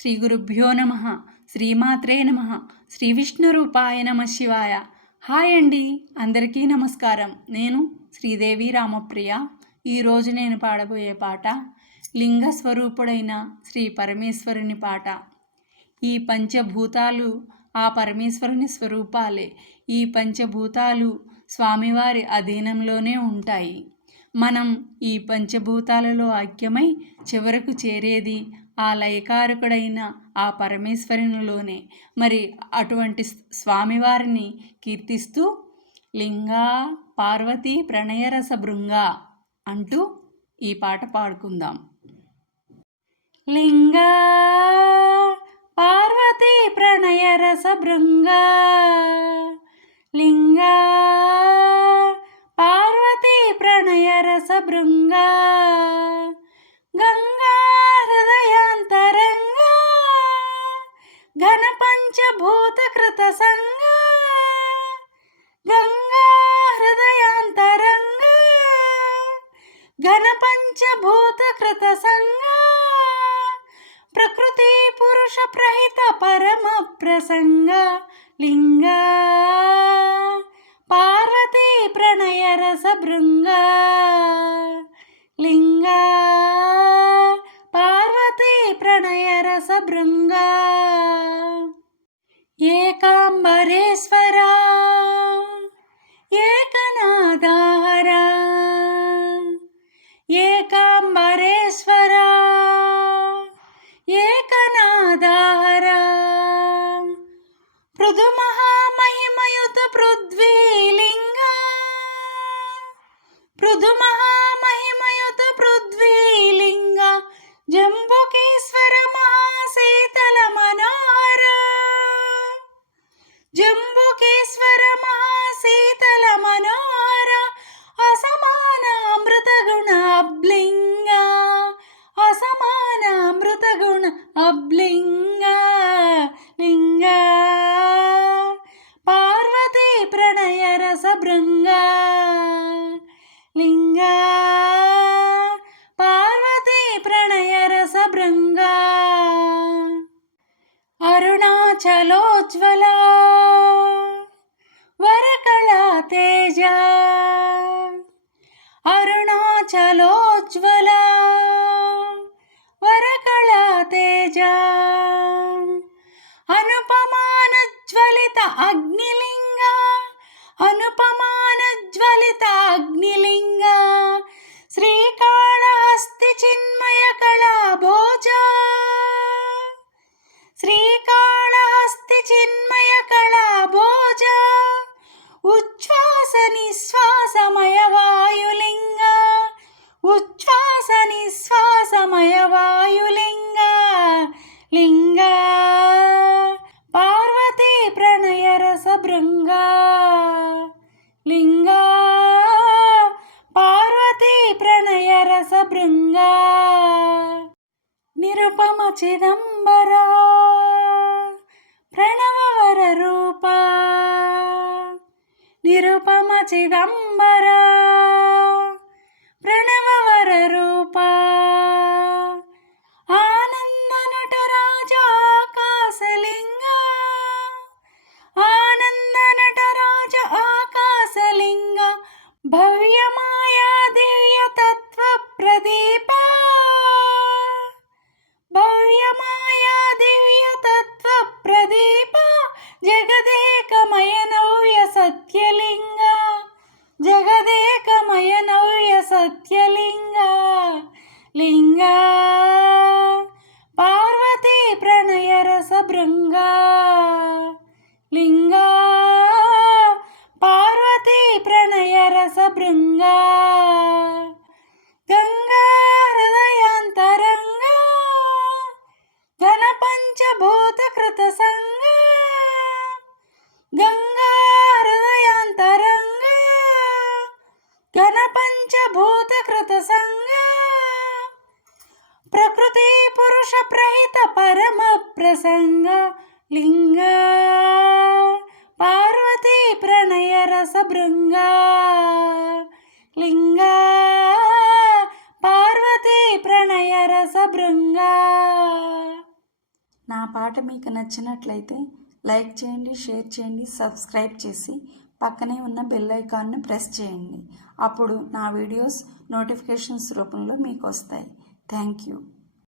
శ్రీ గురుభ్యో నమ. శ్రీమాత్రే నమ. శ్రీ విష్ణురూపాయ నమ శివాయ. హాయ్ అండి. అందరికీ నమస్కారం. నేను శ్రీదేవి రామప్రియ. ఈరోజు నేను పాడబోయే పాట లింగ స్వరూపుడైన శ్రీ పరమేశ్వరుని పాట. ఈ పంచభూతాలు ఆ పరమేశ్వరుని స్వరూపాలే. ఈ పంచభూతాలు స్వామివారి అధీనంలోనే ఉంటాయి. మనం ఈ పంచభూతాలలో ఐక్యమై చివరకు చేరేది ఆ లయకారకుడైన ఆ పరమేశ్వరునిలోనే. మరి అటువంటి స్వామివారిని కీర్తిస్తూ లింగా పార్వతీ ప్రణయరస భృంగా అంటూ ఈ పాట పాడుకుందాం. లింగా పార్వతీ ప్రణయరస భృంగా లింగా భృంగా గంగా హృదయాంతరంగా ఘన పంచభూతకృత సంగా గంగా హృదయాంతరంగా ఘన పంచభూతకృత సంగా ప్రకృతి పురుష ప్రహిత పరమ ప్రసంగ లింగా పార్వ ప్రణయ రస భృంగా లింగా పార్వతీ ప్రణయ రస భృంగా ఏకాంబరేశ్వరా ఏకనాదాహరా ఏకాంబరేశ్వరా ఏకనాదాహరా పృథు మహామహిమయుత పృథ్వీలింగ పృథు మహామహిమయుత పృథ్వీలింగ उज्ज्वला वरकला तेजा. अरुणाचलोज्ज्वला वरकला तेजा. अनुपमानज्वलित अग्नि చిన్మయ కళాభోజ ఉచ్ఛ్వాస నిశ్వాసమయ వాయులింగ ఉచ్ఛ్వాస నిశ్వాసమయ వాయులింగ లింగ పార్వతీ ప్రణయ రస భృంగ లింగ పార్వతీ ప్రణయ రస భృంగ నిరుపమ చిదంబరా ప్రణవవర రూప నిరుపమ చిదంబర ప్రణవవర సత్యలింగ జగదేకమయ నవ్య సత్యలింగ లింగ పార్వతీ ప్రణయ రస భృంగ లింగ పార్వతీ ప్రణయ రస భృంగ అద్వైత పరమ ప్రసంగ లింగ. పార్వతీ ప్రణయ రస బృంగ లింగ. పార్వతీ ప్రణయ రస భృంగ పాట మీకు నచ్చినట్లయితే లైక్ చేయండి షేర్ చేయండి సబ్స్క్రైబ్ చేసి పక్కనే ఉన్న బెల్ ఐకాన్ను ప్రెస్ చేయండి. అప్పుడు నా వీడియోస్ నోటిఫికేషన్స్ రూపంలో మీకు వస్తాయి. Thank you.